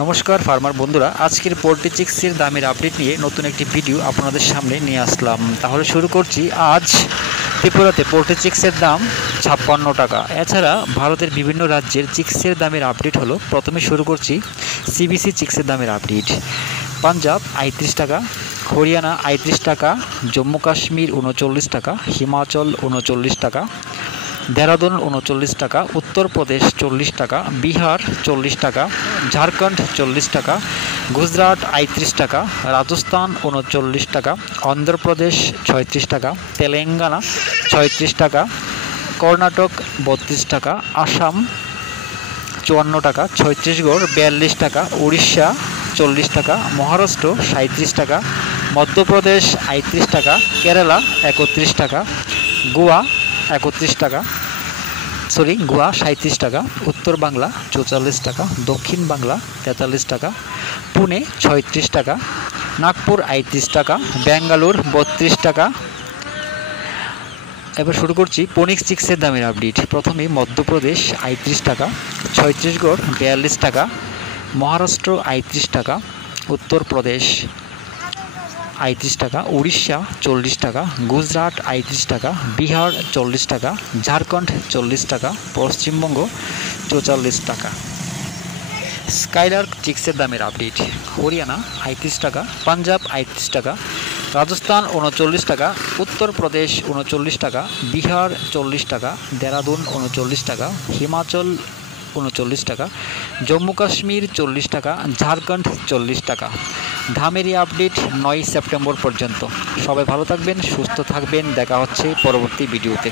নমস্কার ফার্মার বন্ধুরা, আজকের পোল্ট্রি চিক্সের দামের আপডেট নিয়ে নতুন একটি ভিডিও আপনাদের সামনে নিয়ে আসলাম। তাহলে শুরু করছি। আজ ত্রিপুরাতে পোল্ট্রি চিক্সের দাম 56 টাকা। এছাড়া ভারতের বিভিন্ন রাজ্যের চিক্সের দামের আপডেট হলো। প্রথমে শুরু করছি সিবিসি চিক্সের দামের আপডেট। পাঞ্জাব ৩৮ টাকা, হরিয়ানা ৩৮ টাকা, জম্মু কাশ্মীর ৩৯ টাকা, হিমাচল ৩৯ টাকা, দেহরাদুন ৩৯ টাকা, উত্তরপ্রদেশ ৪০ টাকা, বিহার ৪০ টাকা, ঝাড়খণ্ড ৪০ টাকা, গুজরাট ৩৮ টাকা, রাজস্থান ৩৯ টাকা, অন্ধ্রপ্রদেশ ৩৬ টাকা, তেলেঙ্গানা ৩৬ টাকা, কর্ণাটক ৩২ টাকা, আসাম ৫৪ টাকা, ছত্তিশগড় ৪২ টাকা, উড়িষ্যা ৪০ টাকা, মহারাষ্ট্র ৩৭ টাকা, মধ্যপ্রদেশ ৩৮ টাকা, কেরালা ৩১ টাকা, গোয়া ৩১ টাকা, গোয়া ৩৭ টাকা, উত্তর বাংলা ৪৪ টাকা, দক্ষিণ বাংলা ৪৩ টাকা, পুনে ৩৬ টাকা, নাগপুর ৩৮ টাকা, বেঙ্গালুর ৩২ টাকা। এবার শুরু করছি পনিক্স চিক্সের দামের আপডেট। প্রথমে মধ্যপ্রদেশ ৩৮ টাকা, ছত্তিশগড় ৪২ টাকা, মহারাষ্ট্র ৩৮ টাকা, উত্তরপ্রদেশ ৩৮ টাকা, উড়িষ্যা ৪০ টাকা, গুজরাট ৩৮ টাকা, বিহার ৪০ টাকা, ঝাড়খণ্ড ৪০ টাকা, পশ্চিমবঙ্গ ৪৪ টাকা। স্কাইলার্ক চিক্সের দামের আপডেট। হরিয়ানা ৩৮ টাকা, পাঞ্জাব ৩৮ টাকা, রাজস্থান ৩৯ টাকা, উত্তরপ্রদেশ ৩৯ টাকা, বিহার ৪০ টাকা, দেহরাদুন ৩৯ টাকা, হিমাচল ৩৯ টাকা, জম্মু কাশ্মীর ৪০ টাকা, ঝাড়খণ্ড ৪০ টাকা। দামের এই আপডেট ৯ সেপ্টেম্বর পর্যন্ত। সবাই ভালো থাকবেন, সুস্থ থাকবেন। দেখা হচ্ছে পরবর্তী ভিডিওতে।